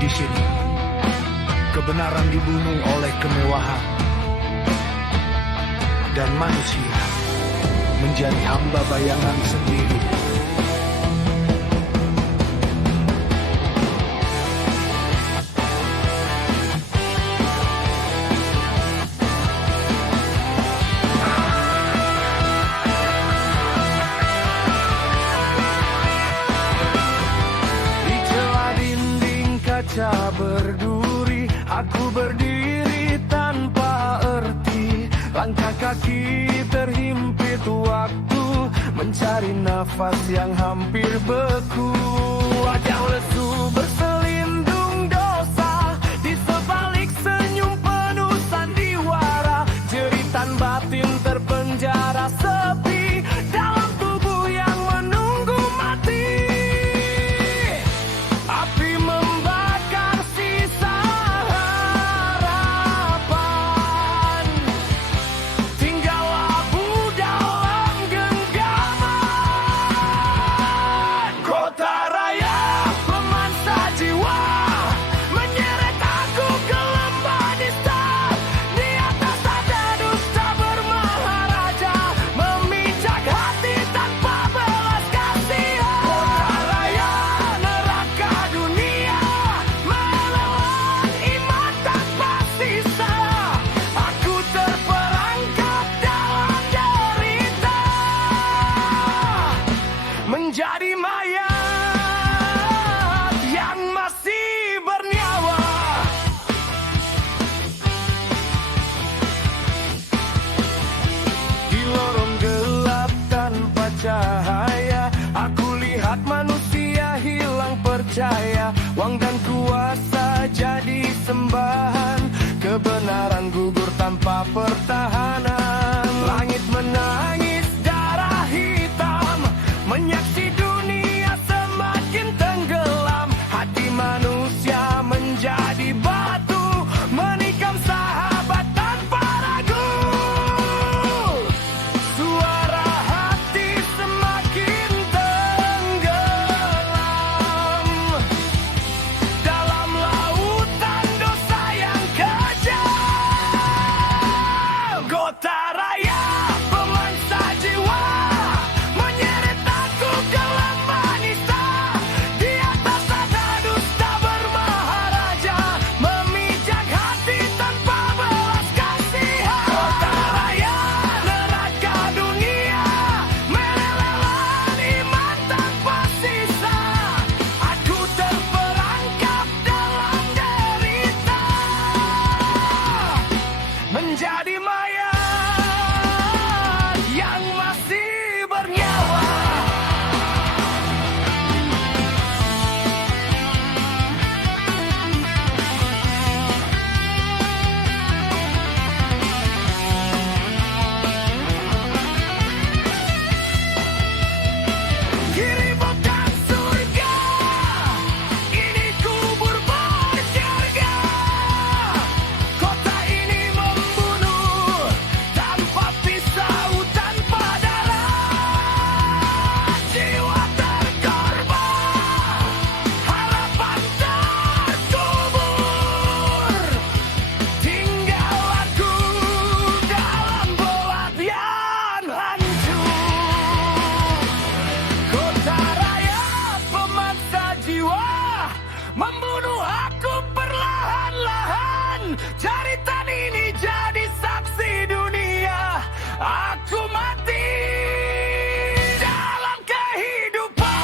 Di sini, kebenaran dibunuh oleh kemewahan, dan manusia menjadi hamba bayangan sendiri. Kaca berduri, aku berdiri tanpa arti. Langkah kaki terhimpit waktu, mencari nafas yang hampir beku. Wajah lesu berselindung dosa, di sebalik senyum penuh sandiwara. Jeritan batin terpenjara sepi, dalam tubuh yang menunggu mati. Api membakar sisa harapan, tinggal abu dalam genggaman. Kota raya pemansa jiwa, menyeret aku ke lembah nista. Di atas ada dusta bermaharaja, memijak hati tanpa belas kasihan. Kota raya neraka dunia, melawan iman tanpa sisa. Aku terperangkap dalam derita, menjadi mayat yang masih bernyawa. Di lorong gelap tanpa cahaya, aku lihat manusia hilang percaya. Uang dan kuasa jadi sembahan, kebenaran gugur tanpa pertahanan. Langit menangis darah hitam, menyaksi dunia semakin tenggelam. Hati manusia menjadi batu, menikam sahabat tanpa ragu. Suara hati semakin tenggelam dalam lautan dosa yang kejam. Kota raya pemansa jiwa, menyeret aku ke lembah nista. Di atas ada dusta bermaharaja, memijak hati tanpa belas kasihan. Kota raya neraka dunia, melelehkan iman tanpa sisa. Aku terperangkap dalam derita, menjadi mayat yang masih bernyawa. Kiri bukan surga, ini kubur berjarga. Kota ini membunuh tanpa pisau, tanpa darah. Jiwa terkorban, harapan terkubur. Tinggal aku dalam pelatihan hancur. Kota raya pemaksa jiwa, membunuh aku perlahan-lahan. Jeritan ini jadi saksi dunia, aku mati dalam kehidupan.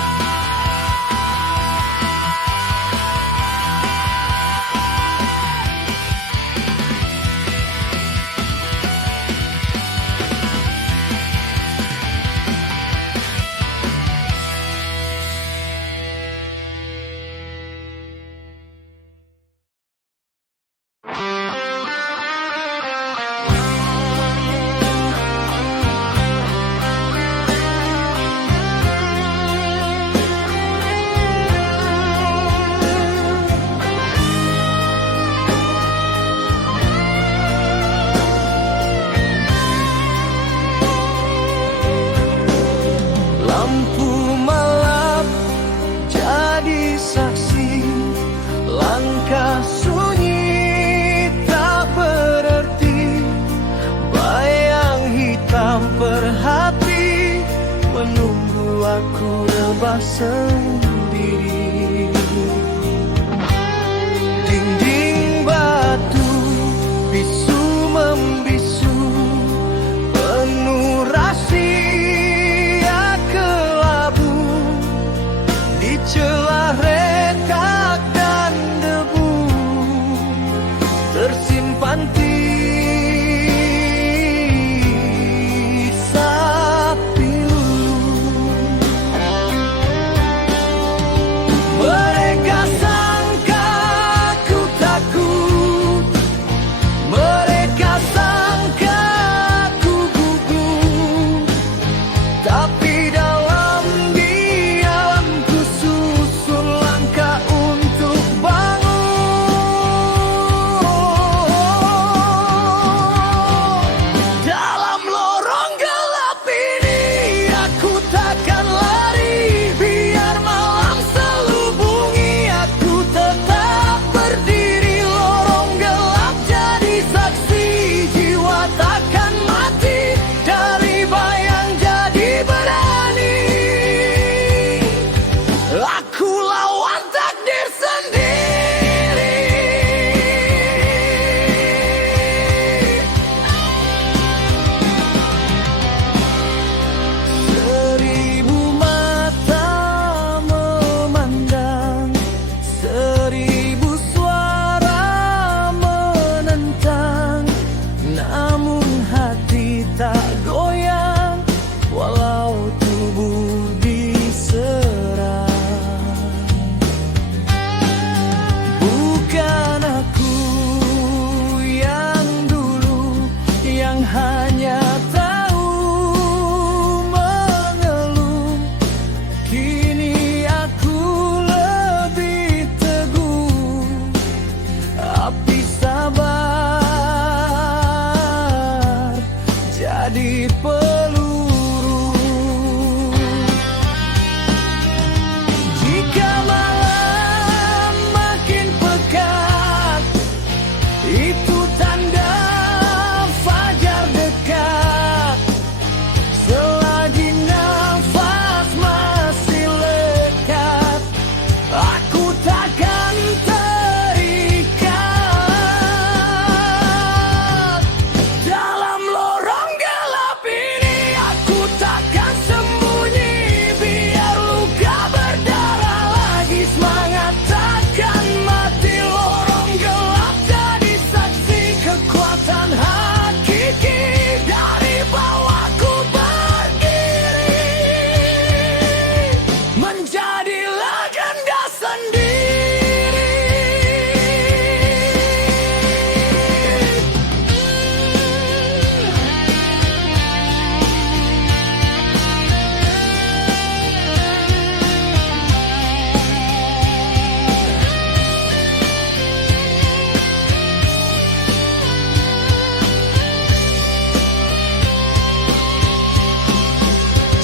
Lampu malam jadi saksi, langkah langkah sunyi tak berarti, bayang hitam perhati menunggu aku rebah sendiri. Dinding batu bisu membisu, penuh rahasia kelabu, di celah retak dan debu tersimpan kisah pilu. Mereka sangka ku takut, mereka sangka ku gugup, tapi dalam diam ku susun langkah untuk bangun. Dalam lorong gelap ini aku takkan lari, biar malam selubungi aku tetap berdiri. Lorong gelap jadi saksi, jiwa takkan mati, dari bayang jadi berani. Aku lawan takdir sendiri. Seribu mata memandang, seribu suara menentang, namun hati tak goyang walau tubuh diserang. Bukan aku yang dulu, yang hanya tahu mengeluh, kini aku lebih teguh. Api sabar jadi peluru. Jika malam makin pekat, itu tanda fajar dekat. Selagi nafas masih lekat, aku takkan terikat. Dalam lorong gelap ini aku takkan sembunyi, biar luka berdarah lagi, semangat takkan mati. Lorong gelap jadi saksi kekuatan hakiki, dari bawahku berdiri menjadi legenda sendiri.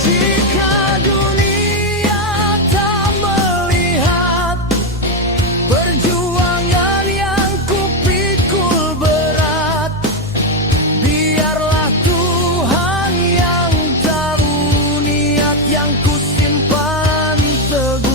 Jika dunia tak melihat perjuangan yang kupikul berat, biarlah Tuhan yang tahu niat yang kusimpan teguh.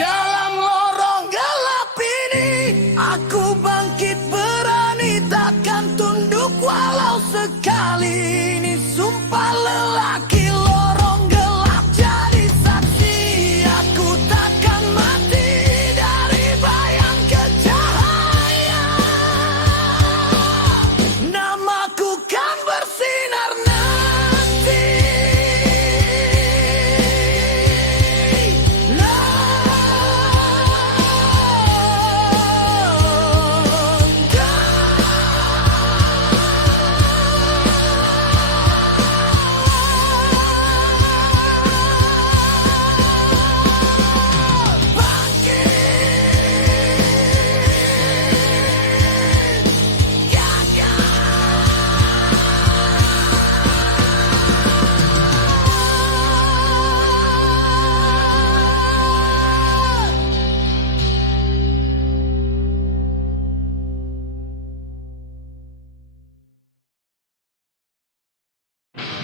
Dalam lorong gelap ini aku bangkit berani, takkan tunduk walau sekali. Ini sumpah lelaki. Lorong gelap jadi saksi, aku takkan mati, dari bayang ke cahaya. Namaku kan bersinar nanti.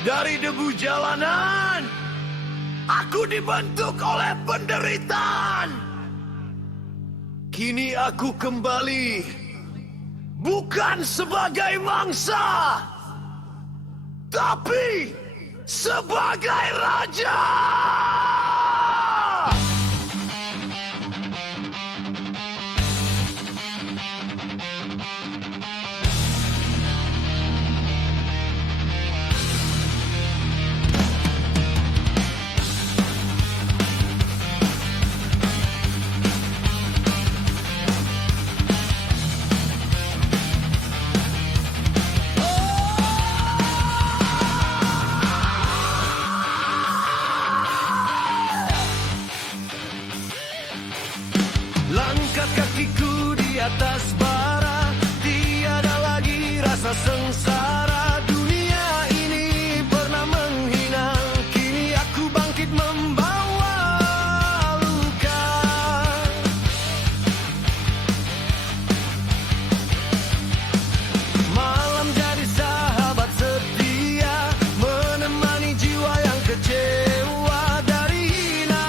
Dari debu jalanan, aku dibentuk oleh penderitaan. Kini aku kembali, bukan sebagai mangsa, tapi sebagai raja. Langkah kakiku di atas bara, tiada lagi rasa sengsara. Dunia ini pernah menghina, kini aku bangkit membawa luka. Malam jadi sahabat setia, menemani jiwa yang kecewa. Dari hina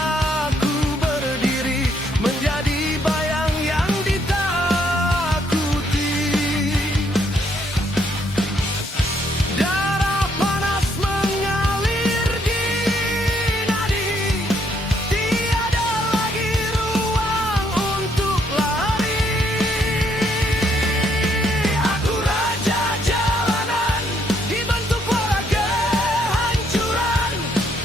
aku berdiri, menjadi bayang yang ditakuti. Darah panas mengalir di nadi, tiada lagi ruang untuk lari. Aku raja jalanan, dibentuk oleh kehancuran.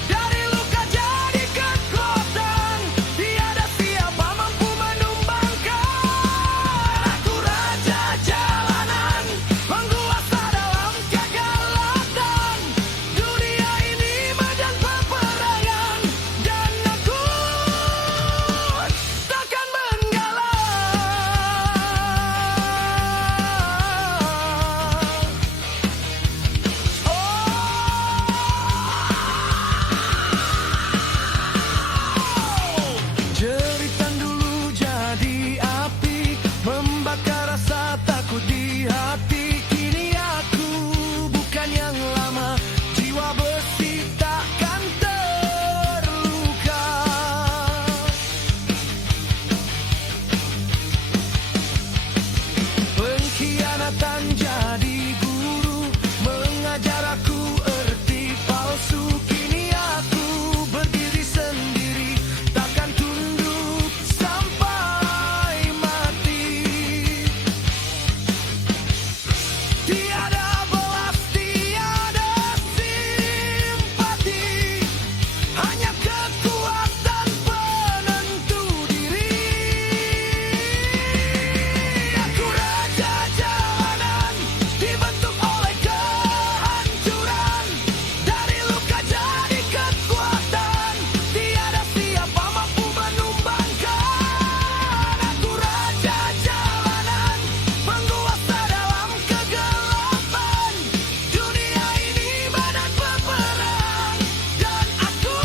Dari luka jadi kekuatan, tiada siapa mampu menumbangkan. Aku raja jalanan, penguasa dalam kegelapan. Dunia ini medan peperangan, dan aku takkan jeritan dulu jadi api, membakar rasa takut di hati. Kini aku bukan yang lama, jiwa besi takkan terluka. Pengkhianatan jadi guru, mengajar aku erti palsu. Kini aku berdiri sendiri, takkan tunduk sampai mati. Tiada belas, tiada simpati, hanya kekuatan penentu diri. Aku raja jalanan, dibentuk oleh kehancuran. Dari luka jadi kekuatan, tiada siapa mampu menumbangkan. Aku raja jalanan, penguasa dalam kegelapan. Dunia ini medan peperang, dan aku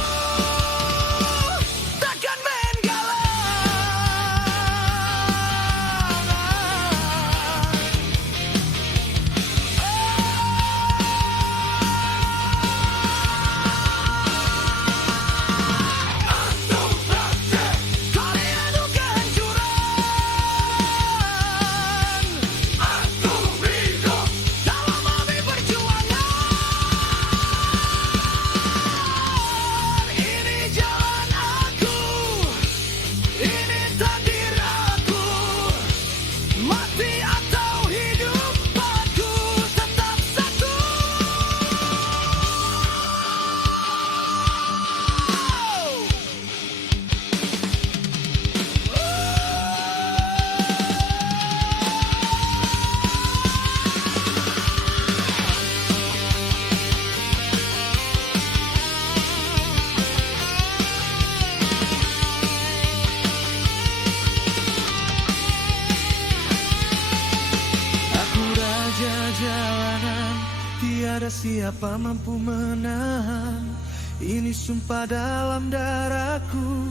takkan main galang. Antum praktek, kalian kehancuran. Antum hidup dalam api perjuangan. Ini jalan aku, ini takdir aku. Mati atau hidup, aku tetap satu. Aku raja jalanan, tiada siapa mampu menahan. Ini sumpah dalam darahku,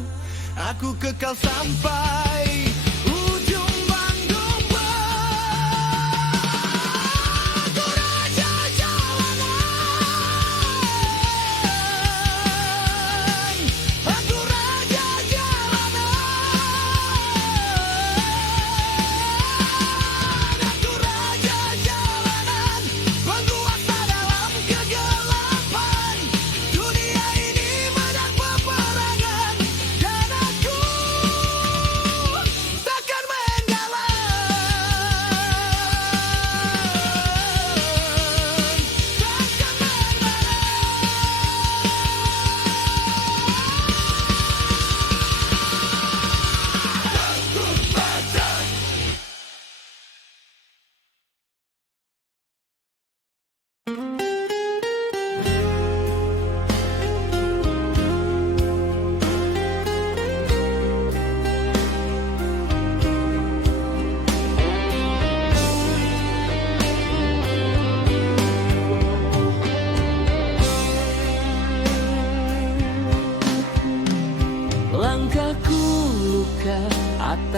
aku kekal sampai ujung Bandung. Aku raja jalanan.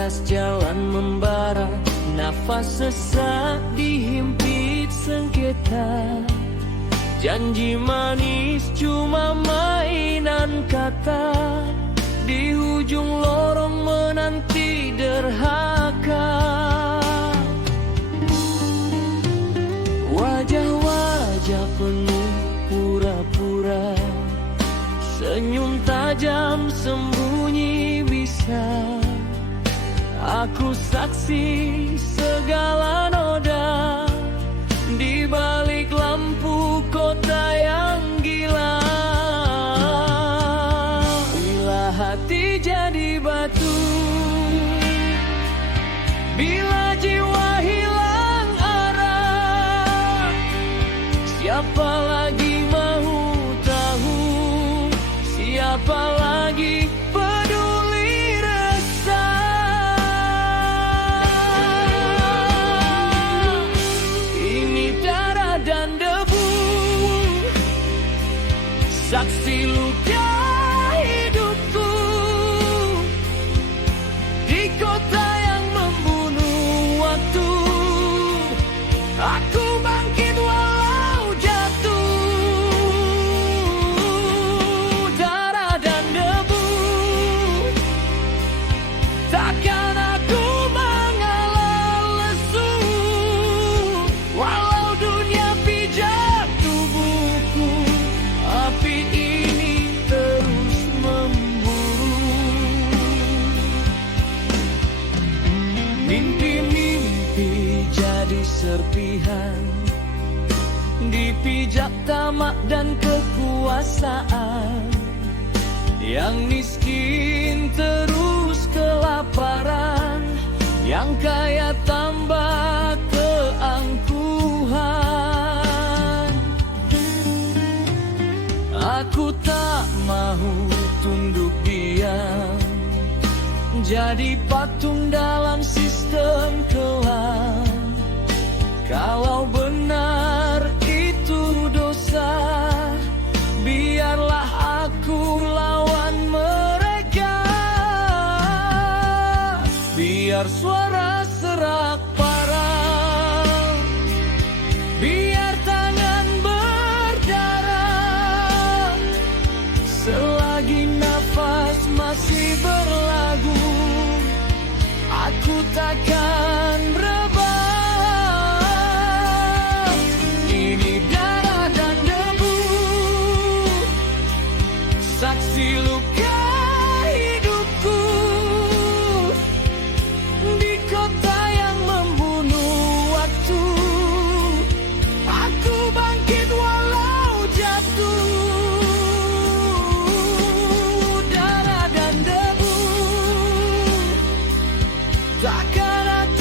batas jalan membara, nafas sesak dihimpit sengketa. Janji manis cuma mainan kata, di ujung lorong menanti derhaka. Wajah-wajah penuh pura-pura, senyum tajam sembunyi bisa. Aku saksi segala noda, di balik lampu kota yang gila. Bila hati jadi batu, bila jiwa hilang arah, siapa lagi mau tahu, siapa lagi peduli resah. Ini darah dan debu, saksi luka hidupku, di kota yang membunuh waktu. Aku bangkit walau jatuh, darah dan debu. Takkan aku mengalah lesu, walau dunia pijak tubuhku. Api ini terus memburu, mimpi-mimpi jadi serpihan, dipijak tamak dan kekuasaan. Yang miskin terus kelaparan, yang kaya tambah keangkuhan. Aku tak mau tunduk diam, jadi patung dalam sistem kelam. Kalau benar itu dosa, biarlah aku lawan mereka. Biar suara serak parah, biar tangan berdarah, selagi nafas masih berlagu, aku takkan rebah. Ini darah dan debu, saksi luka hidupku, di kota yang membunuh waktu. Aku bangkit walau jatuh, darah dan debu. Takkan aku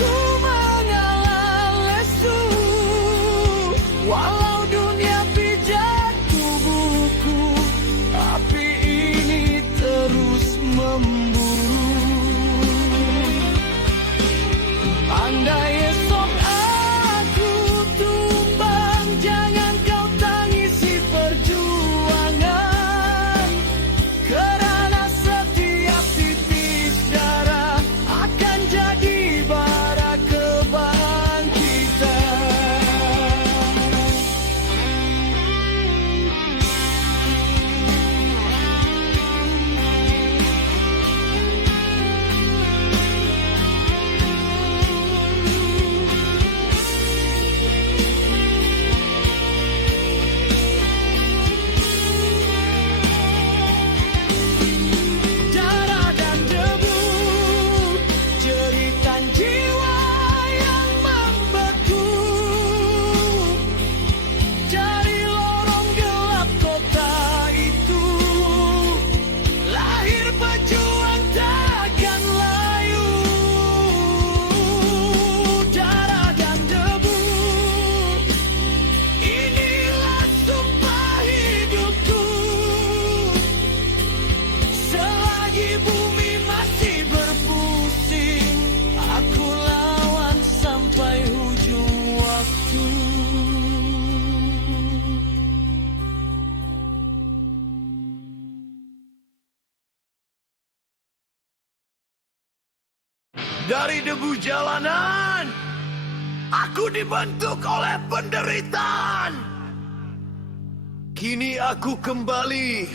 Dari debu jalanan, aku dibentuk oleh penderitaan. Kini aku kembali,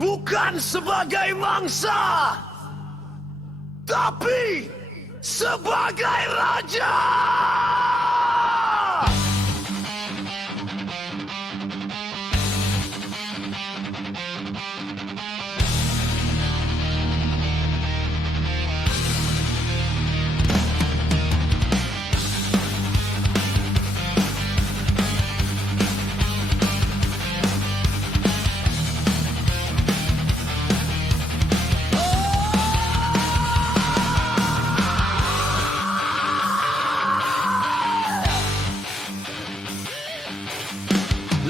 bukan sebagai mangsa, tapi sebagai raja.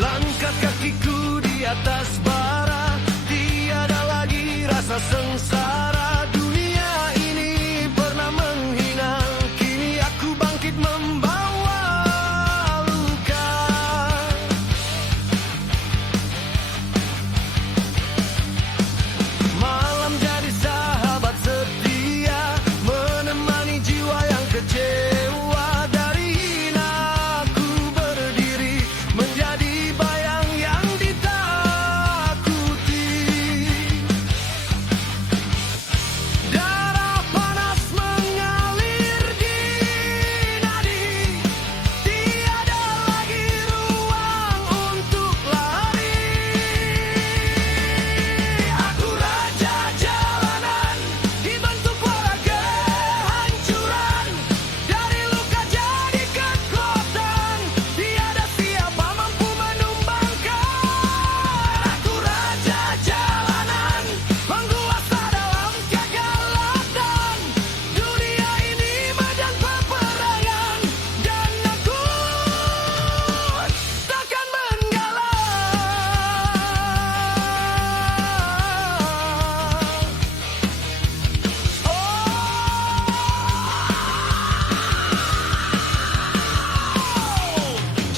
Langkah kakiku di atas bara, tiada lagi rasa sengsara. Dunia ini pernah menghina, kini aku bangkit membawa luka. Malam jadi sahabat setia, menemani jiwa yang kecewa. Dari hina aku berdiri, menjadi bayang yang ditakuti. Darah panas mengalir di nadi, tiada lagi ruang untuk lari. Aku raja jalanan, dibentuk oleh kehancuran. Dari luka jadi kekuatan, tiada siapa mampu menumbangkan. Aku raja jalanan, penguasa dalam kegelapan. Dunia ini medan peperangan, dan aku takkan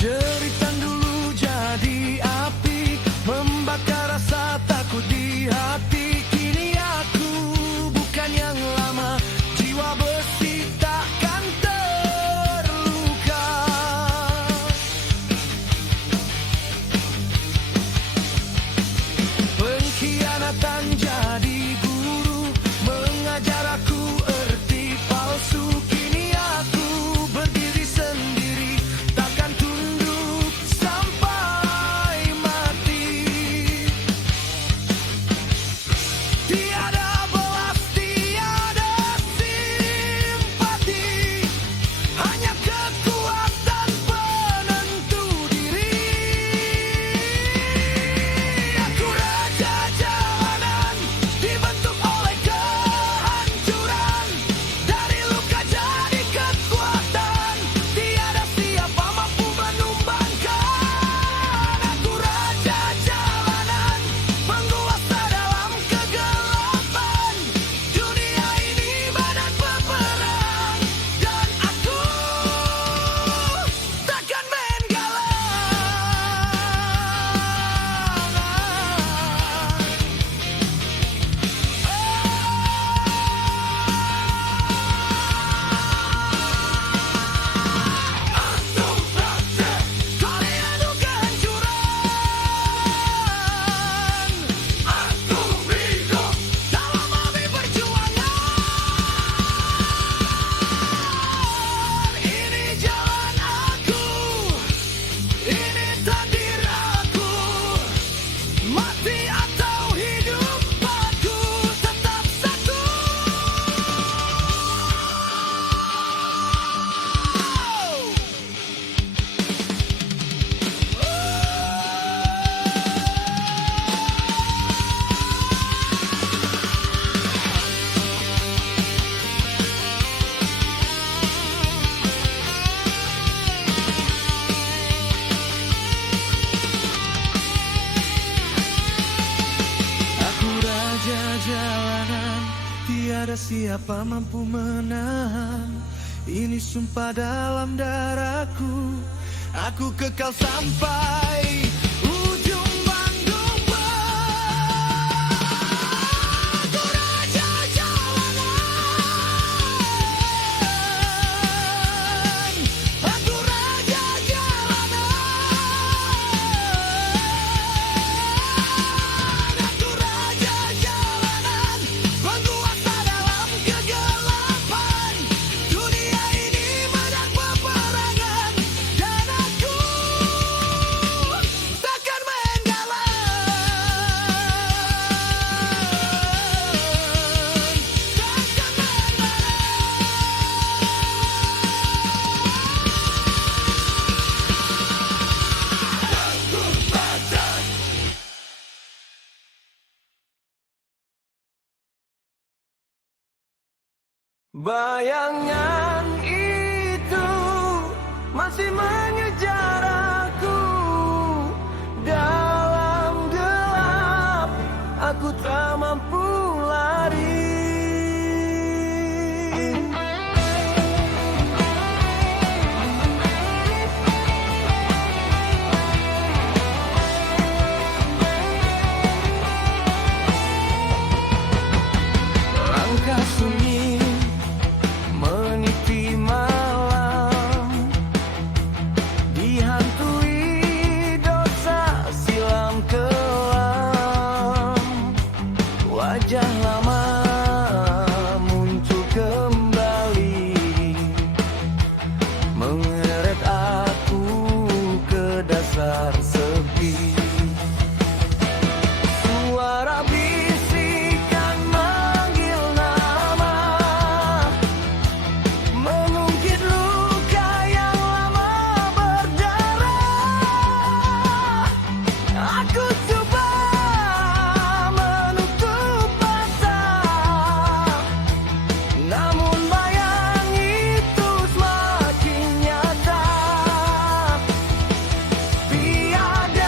Jeritan dulu jadi api, membakar rasa takut di hati. Kini aku bukan yang lama, jiwa besi takkan terluka. Pengkhianatan jadi guru, mengajar aku erti palsu. Kini aku berdiri sendiri, takkan tunduk sampai mati. Tiada belas, tiada simpati, hanya kekuatan penentu diri. Aku raja jalanan, dibentuk oleh kehancuran. Dari luka jadi kekuatan, tiada siapa mampu menumbangkan. Aku raja jalanan, penguasa dalam kegelapan. Dunia ini medan peperang, dan aku takkan main galang. Antum praktek, kalian kehancuran. Antum hidup dalam api perjuangan. Ini jalan aku, ini takdir aku. Mati atau hidup, aku tetap satu. Aku raja jalanan, tiada siapa mampu menahan. Ini sumpah dalam darahku, aku kekal sampai ujung Bandung. Aku raja jalanan. Bayangan itu masih mengejar aku. Dalam gelap aku tak mampu lari. Langkah sunyi meniti malam, dihantui dosa silam kelam. Wajah lama muncul kembali, mengeret aku ke dasar sepi. Suara bisikan manggil nama, mengungkit luka yang lama berdarah. Aku coba menutup mata, namun bayang itu semakin nyata. Tiada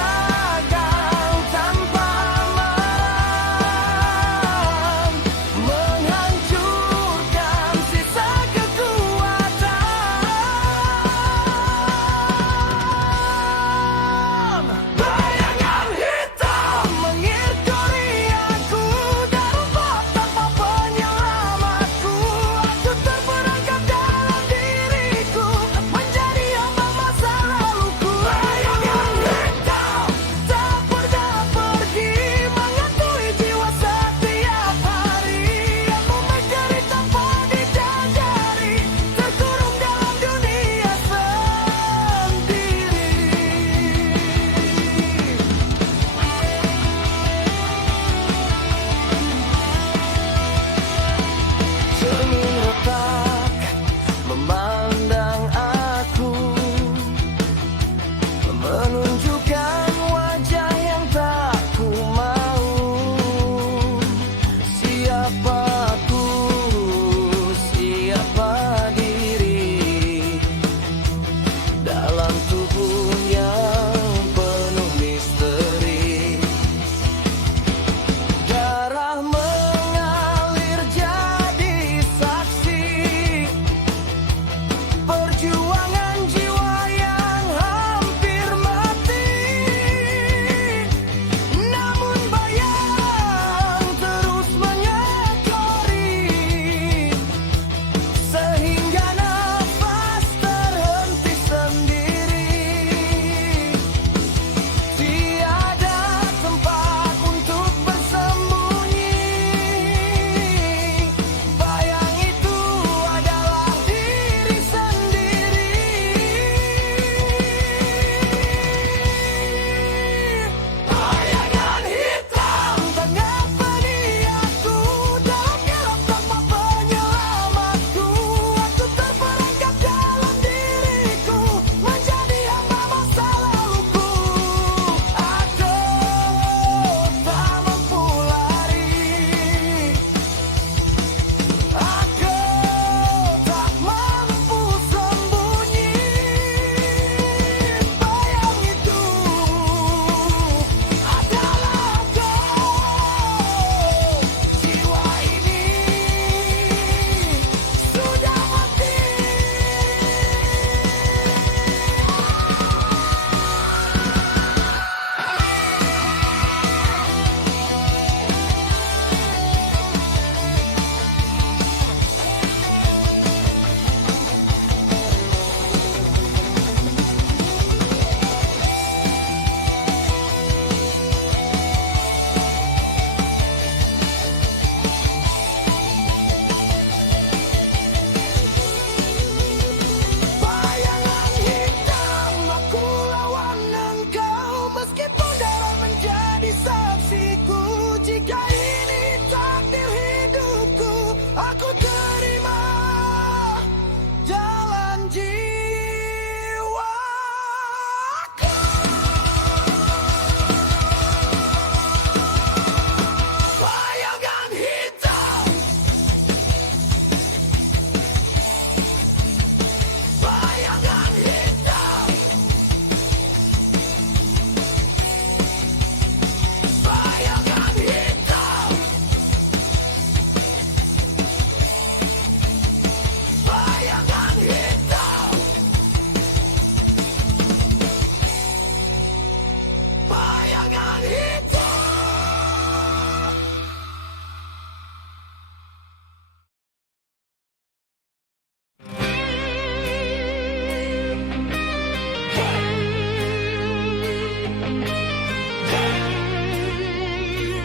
hitam.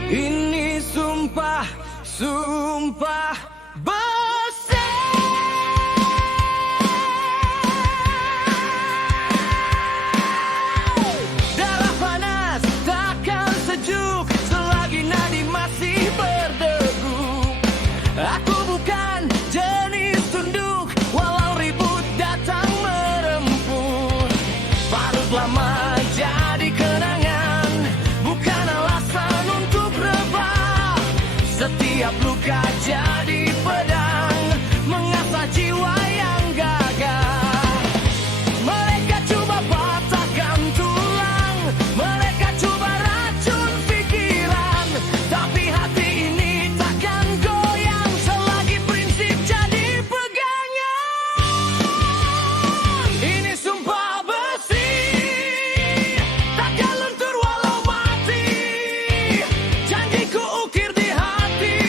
Ini sumpah, sumpah besar. Darah panas takkan sejuk selagi nadi masih berdegup. Aku bukan jenis tunduk walau ribut datang merempun. Parut lama jadi kenangan, bukan alasan untuk rebah. Setiap luka jadi pedang, mengasah jiwa yang gagah. Mereka coba patahkan tulang, mereka coba racun pikiran, tapi hati ini takkan goyang selagi prinsip jadi pegangan. Ini sumpah besi, takkan luntur walau mati. Janjiku ukir di hati,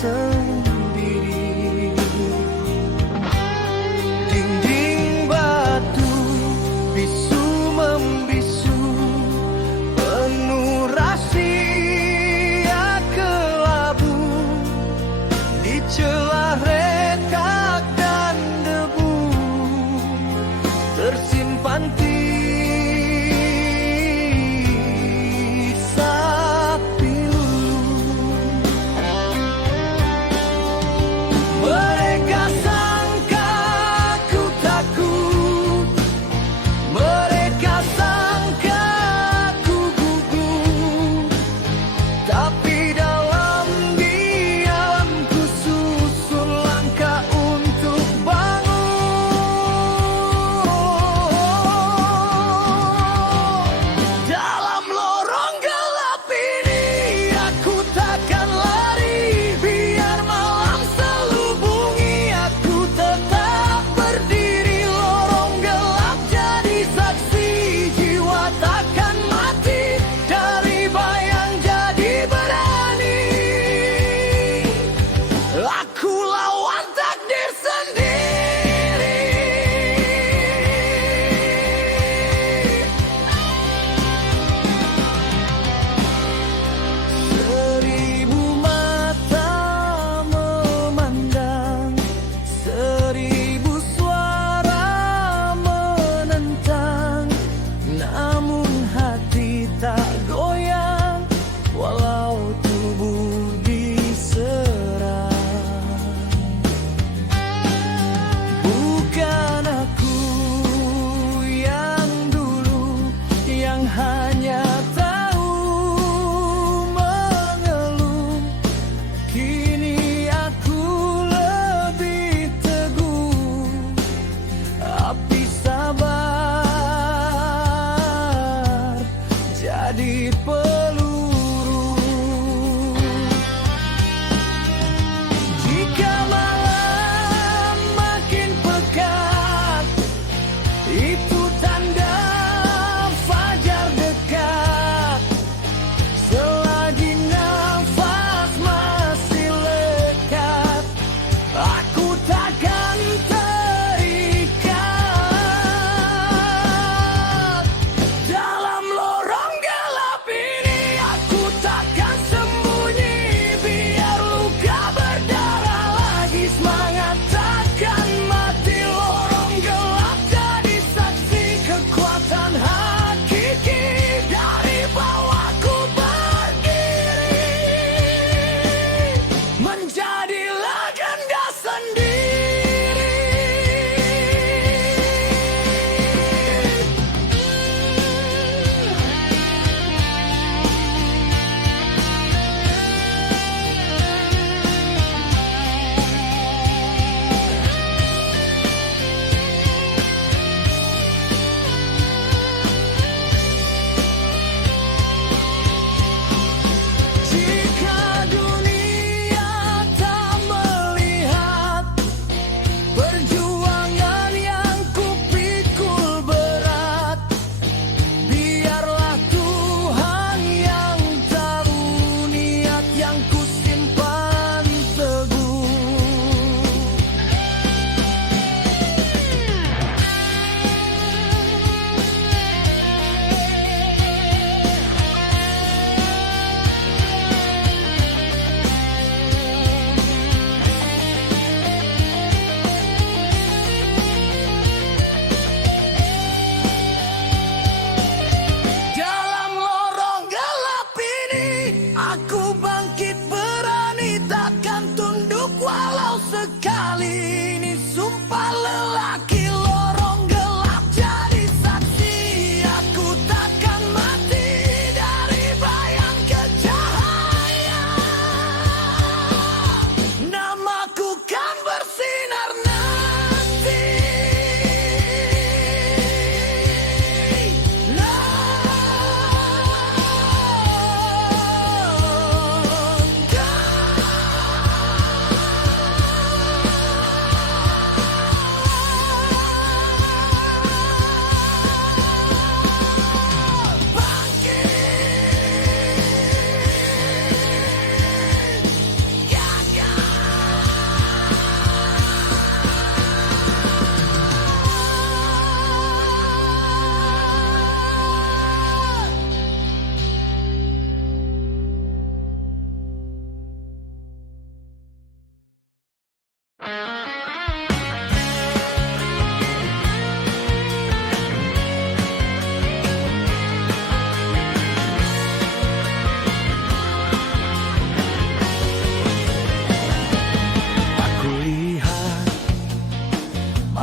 sendiri. Dinding batu bisu membisu, penuh rahasia kelabu, di celah rekak dan debu tersimpan kisah pilu.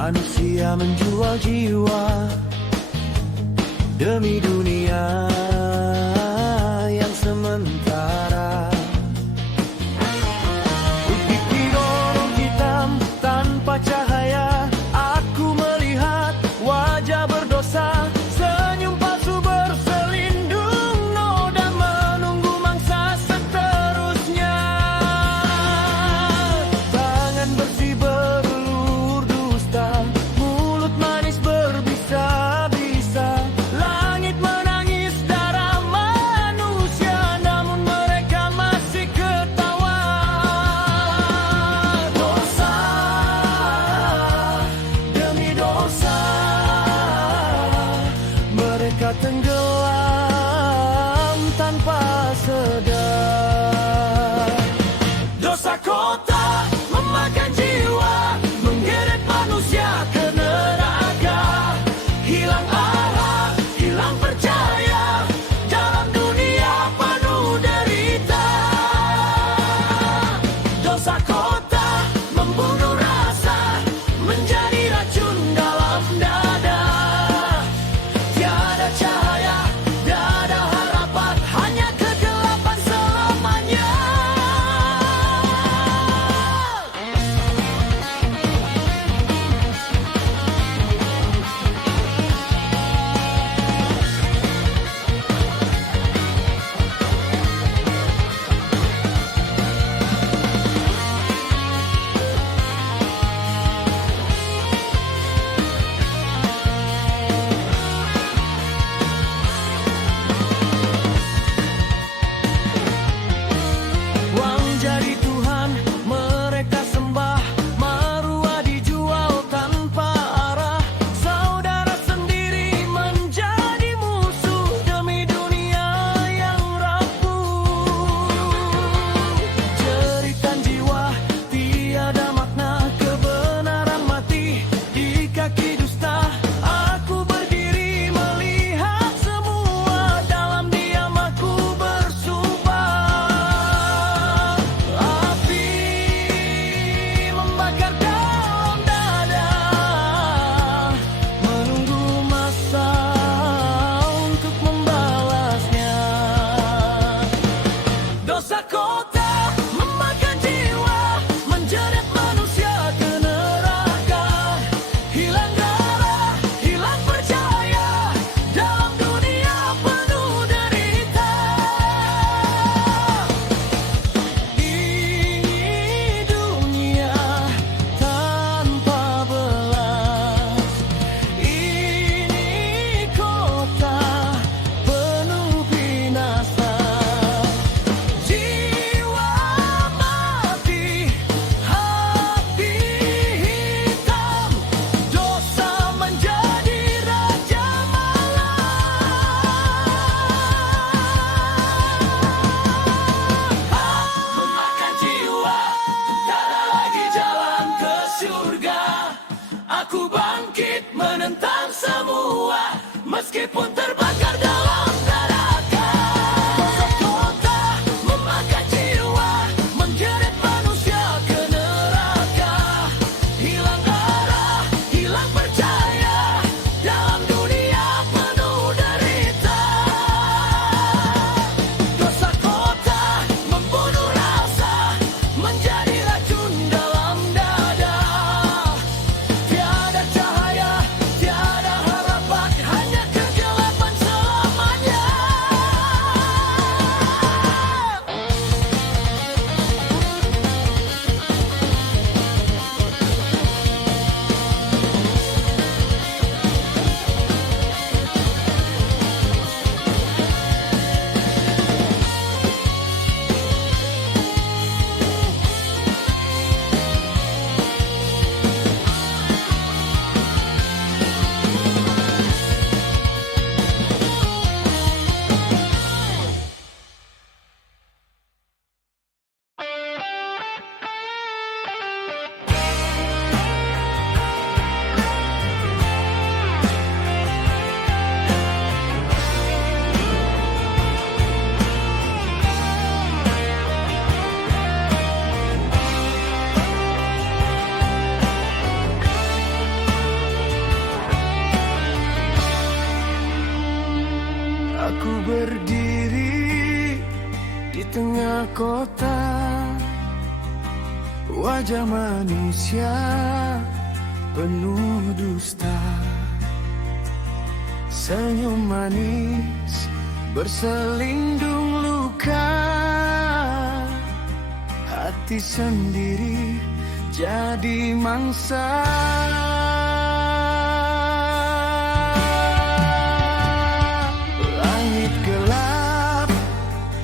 Manusia menjual jiwa demi dunia yang sementara. Bukit di gorong hitam tanpa cahaya, aku melihat wajah berdosa, senyum palsu berselindung noda menunggu mangsa seterusnya. Tangan bersih berlur dusta, mulut manis berbisa-bisa, langit menangis darah manusia, namun mereka masih ketawa. Dosa demi dosa, mereka tenggelam tanpa sadar. Dosa kota memakan jiwa, menggeret manusia ke neraka. Hilang arah, hilang percaya, dalam dunia penuh derita. Dosa kota membunuh rasa, menjadi racun dalam dada. Tiada cahaya, tiada harapan, hanya kegelapan selamanya. Uang jadi Tuhan, mereka sembah, maruah dijual tanpa arah. Saudara sendiri menjadi musuh demi dunia yang rapuh. Jeritan jiwa tiada makna, kebenaran mati di kaki dusta. Aku berdiri melihat semua, dalam diam aku bersumpah. Api membakar dalam dada, menunggu masa untuk membalasnya. Dosa kota memakan jiwa, menjerat manusia ke neraka. Hilang darah, hilang percaya, dalam dunia penuh derita. Ini dunia tanpa belas, ini kota penuh binasa. Jiwa mati, hati hitam, dosa menjadi raja malam. Memakan jiwa, tak ada lagi jalan ke surga. Aku bangkit menentang semua, meskipun terbakar dalam neraka. Dosa kota memakan jiwa, menggeret manusia ke neraka. Hilang arah, hilang percaya, dalam dunia penuh derita. Dosa kota membunuh rasa, menjadi racun dalam dada. Tiada cahaya, tiada harapan, hanya kegelapan berdiri di tengah kota, wajah manusia penuh dusta. Senyum manis berselindung luka, hati sendiri jadi mangsa. Langit gelap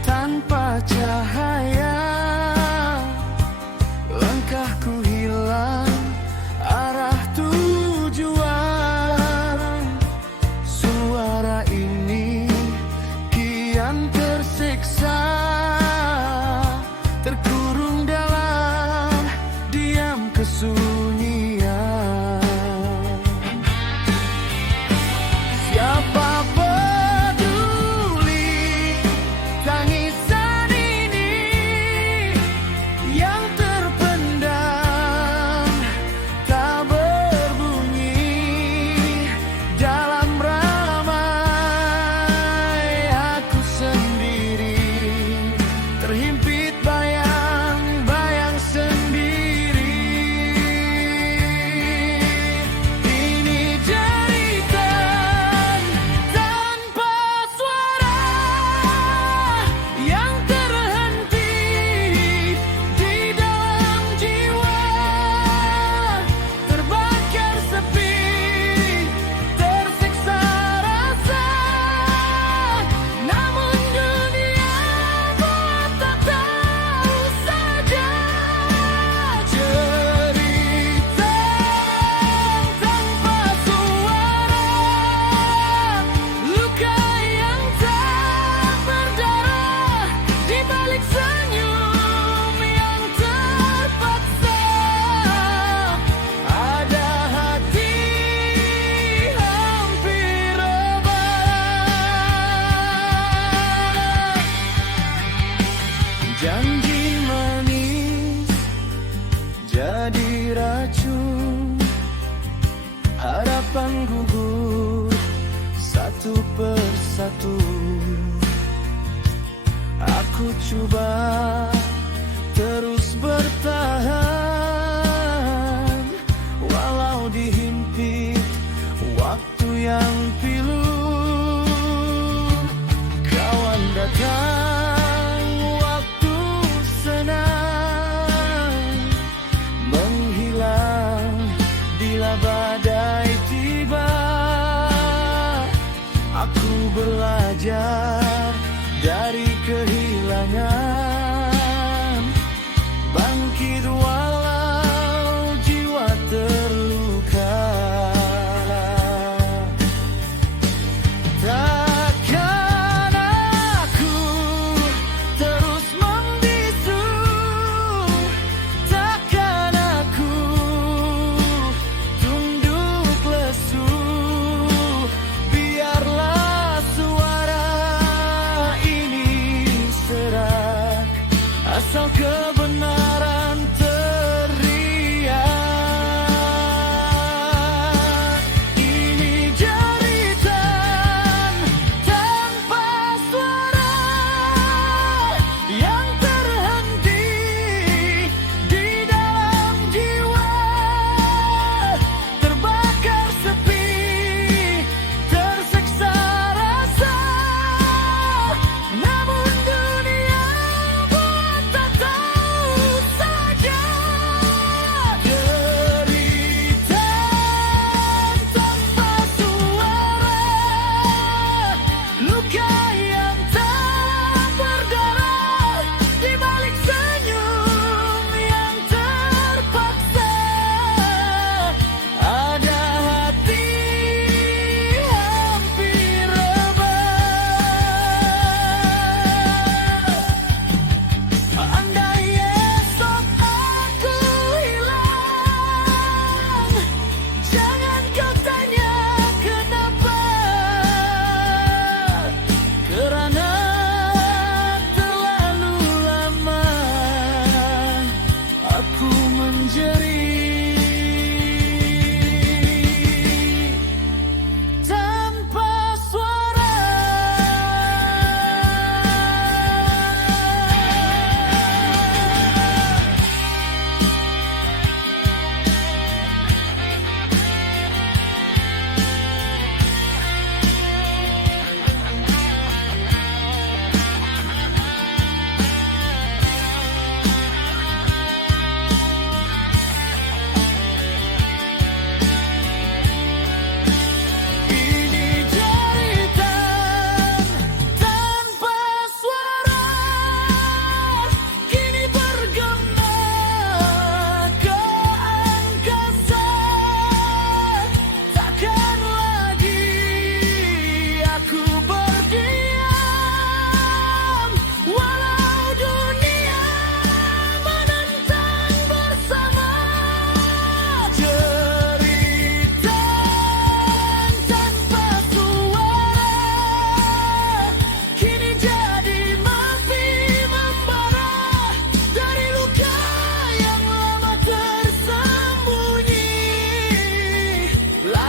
tanpa cahaya, langkahku hilang arah tujuan. Suara ini kian tersiksa, terkurung dalam diam kesunyian. Siapa peduli tangisan ini yang terpendam tak berbunyi dalam ramai. Aku sendiri terhimpit bayang-bayang sendiri. Ini jeritan tanpa suara yang terhenti di dalam jiwa, terbakar sepi, tersiksa rasa. Namun dunia buat tak tahu saja. Cerita tanpa suara, luka yang tak berdarah di balik senyum yang terpaksa. Ada hati hampir rebah. Janji manis jadi racun, harapan gugur satu persatu. Aku coba terus bertahan, walau dihimpit waktu yang pilu. Kawan datang waktu senang, menghilang bila badai tiba. Aku belajar dari kehilangan, bangkit walau jiwa terluka. Takkan aku terus membisu, takkan aku tunduk lesu. Biarlah suara ini serak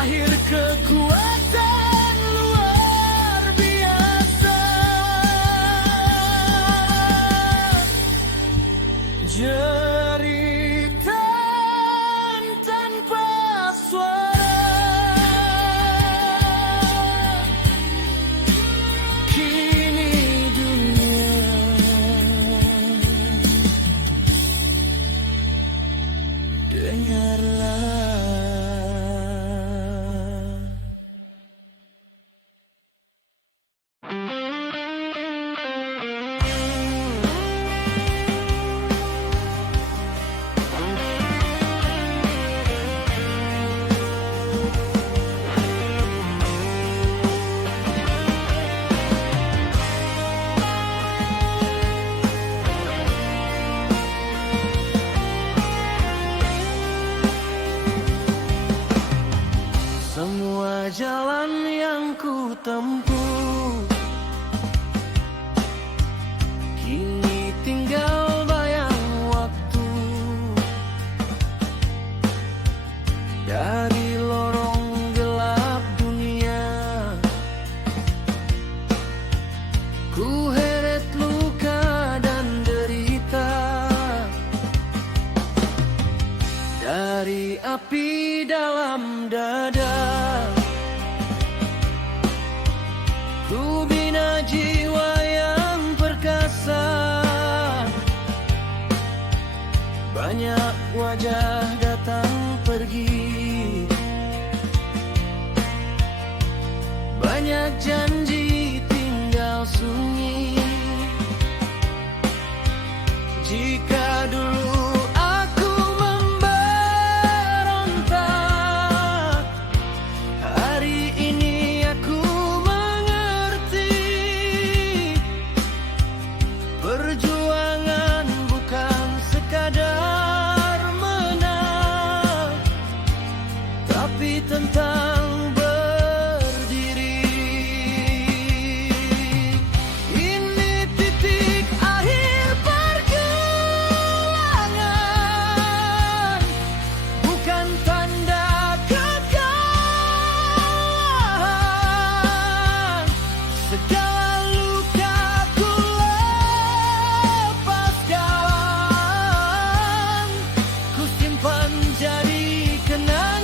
lahir kekuatan luar biasa. Jeritan tanpa suara, kini dunia dengarlah. Semua jalan yang ku tempuh kini tinggal bayang waktu. Dari lorong gelap dunia ku heret luka dan derita. Dari api dalam dada ku bina jiwa yang perkasa. Banyak wajah datang pergi, banyak janji tinggal sunyi. Jika dulu aku memberontak, hari ini aku mengerti. Perjuangan bukan sekadar menang, tapi tentang berdiri. Ini titik akhir perjuangan, bukan tanda kekalahan. Segala luka ku lepaskan, ku simpan jadi kenangan.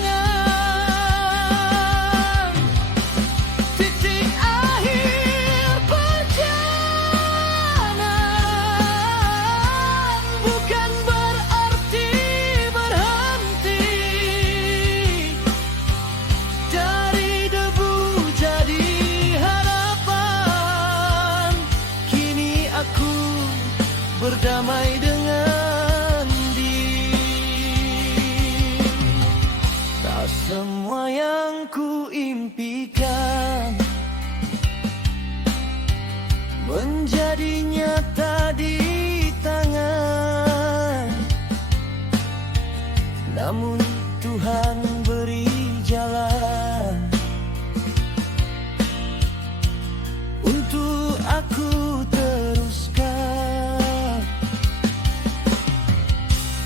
Titik akhir perjalanan bukan berarti berhenti. Dari debu jadi harapan, kini aku berdamai dengan diri. Tak semua yang ku impikan menjadi nyata di tangan, namun Tuhan beri jalan untuk aku teruskan.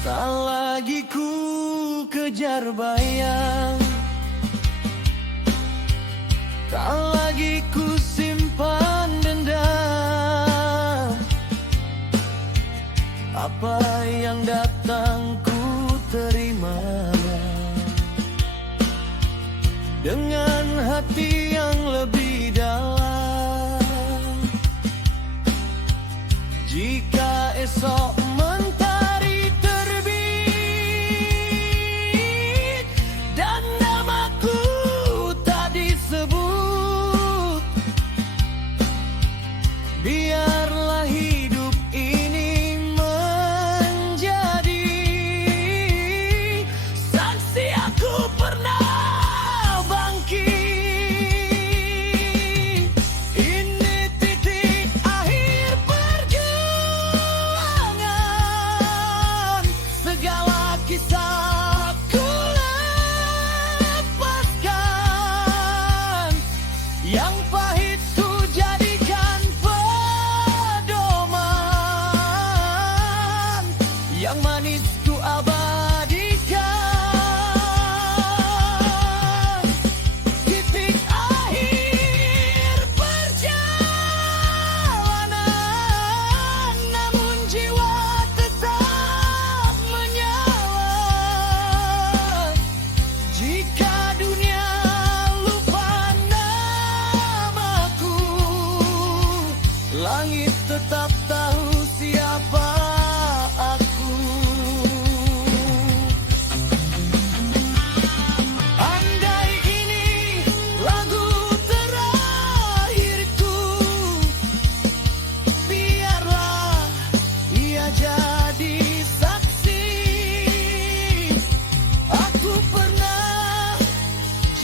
Tak lagi ku kejar bayang, tak lagi ku simpan dendam. Apa yang datang ku terima dengan hati yang lebih dalam. Jika esok mentari terbit dan namaku tak disebut, biarlah hidup ini menjadi saksi aku pernah bangkit. Ini titik akhir perjuangan, segala kisah ku lepaskan. Yang pahit ku jadikan pedoman, yang manis ku abadikan.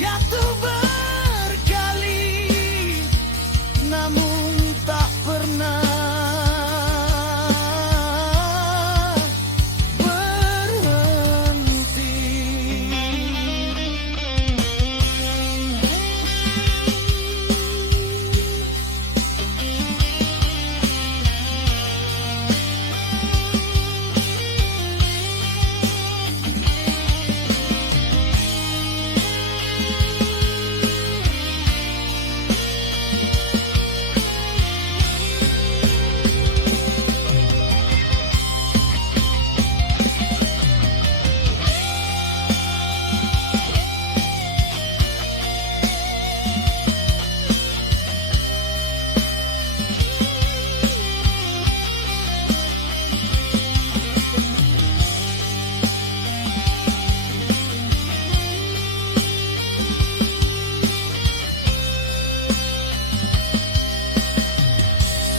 Jatuh berkali, namun tak pernah berhenti.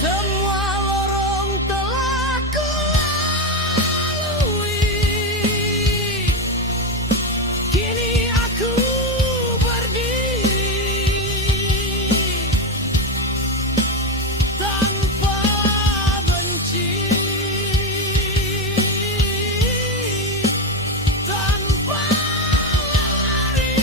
Semua lorong telah kulalui, kini aku berdiri tanpa benci, tanpa lari.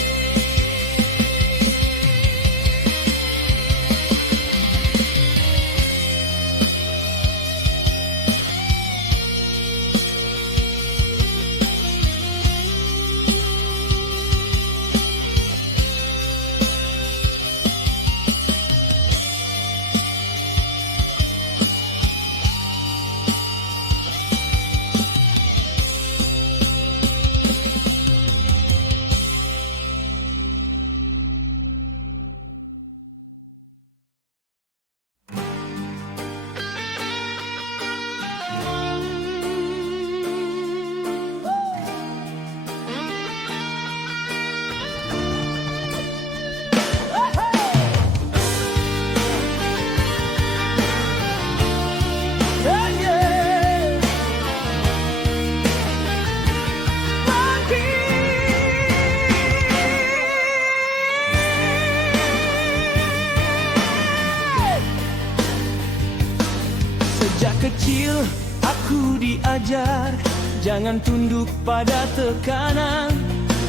Sejak kecil aku diajar, jangan tunduk pada tekanan.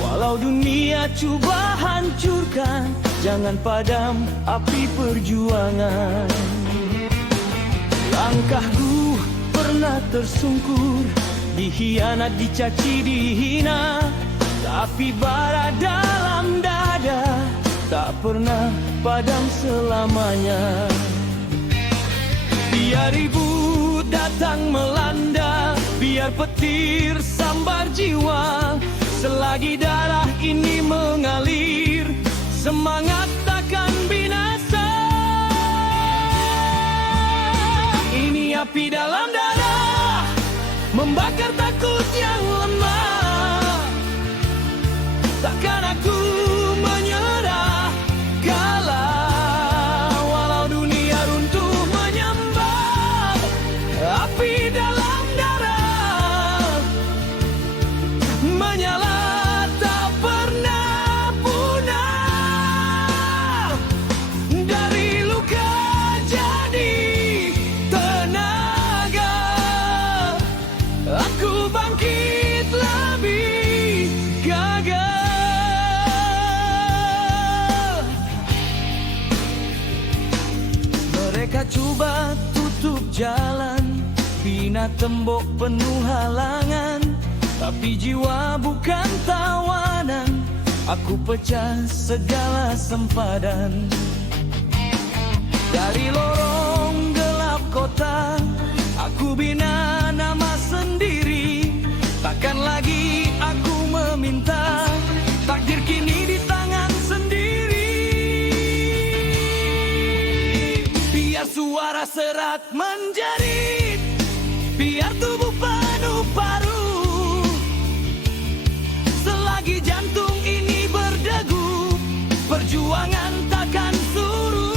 Walau dunia cuba hancurkan, jangan padam api perjuangan. Langkahku pernah tersungkur, dikhianat, dicaci, dihina, tapi bara dalam dada tak pernah padam selamanya. Biar ribut datang melanda, biar petir sambar jiwa, selagi darah ini mengalir, semangat takkan binasa. Ini api dalam darah, membakar takut yang lemah. Takkan aku menyerah, kalah walau dunia runtuh menyembah. Api dalam darah menyala tak pernah punah. Dari luka jadi tenaga, aku bangkit lebih gagah. Mereka coba tutup jalan, bina tembok penuh halangan, tapi jiwa bukan tawanan. Aku pecah segala sempadan. Dari lorong gelap kota, aku bina nama sendiri. Takkan lagi aku meminta, takdir kini di tangan sendiri. Biar suara serat menjerit, biar tubuh penuh paru, selagi jantung ini berdegup, perjuangan takkan surut.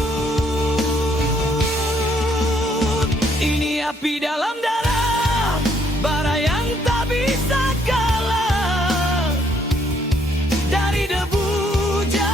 Ini api dalam darah, bara yang tak bisa kalah. Dari debu jatuh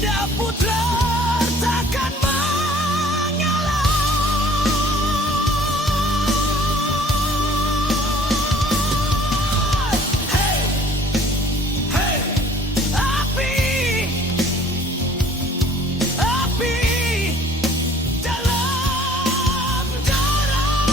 Bunda putra takkan mengalah. Hey, hey, api, api dalam darah.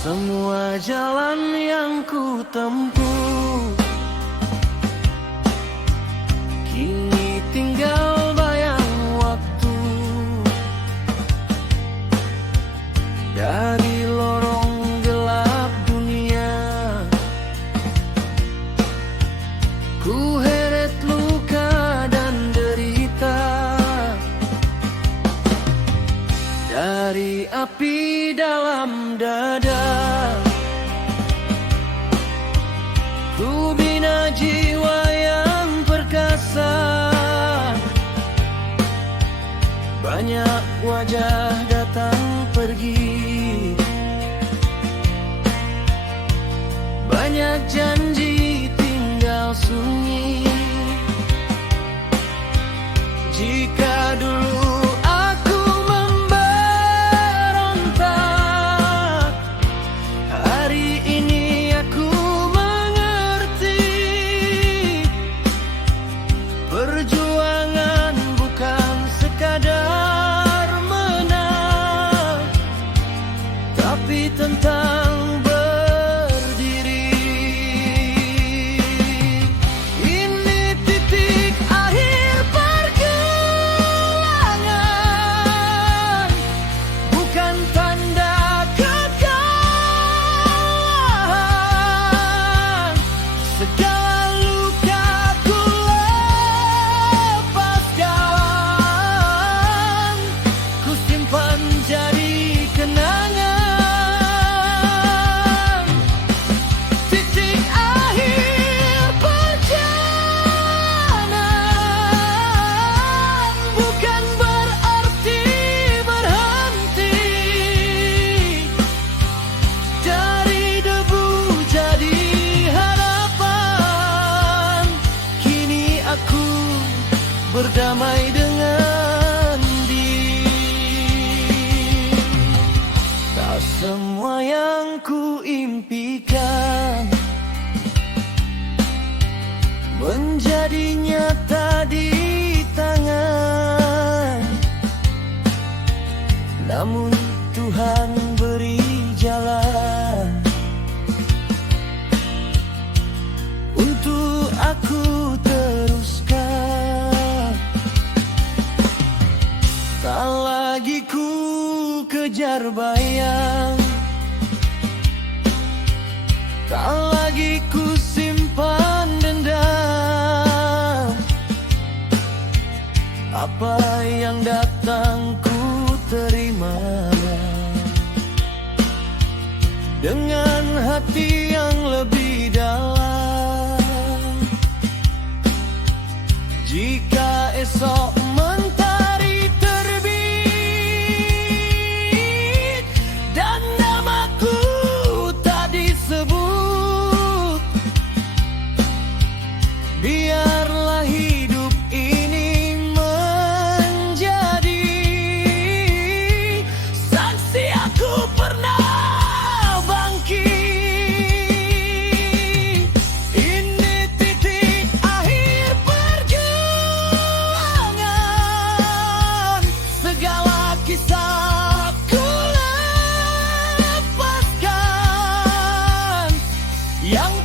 Semua jalan yang ku tempuh kini tinggal bayang waktu. Dari lorong gelap dunia ku heret luka dan derita. Dari api dalam dada ku bina jiwa yang perkasa. Banyak wajah datang pergi, banyak janji tinggal sunyi. Jika dulu aku memberontak, hari ini aku mengerti. Perjuangan bukan sekadar menang, tapi tentang berdiri. Ini titik akhir pergelangan, bukan tanda kekalahan. Segala luka ku lepaskan, ku simpan jadi kenangan. Titik akhir perjalanan bukan berarti berhenti. Dari debu jadi harapan, kini aku berdamai dengan diri. Tak semua yang ku impikan menjadi nyata di tangan, namun Tuhan beri jalan untuk aku teruskan. Tak lagi ku kejar bayang, tak lagi ku simpan dendam. Apa yang datang ku terima dengan hati yang lebih dalam. Jika esok mentari terbit dan namaku tak disebut, biarlah hidup ini menjadi saksi aku pernah bangkit. Ini titik akhir perjuangan, segala kisah ku lepaskan. Yang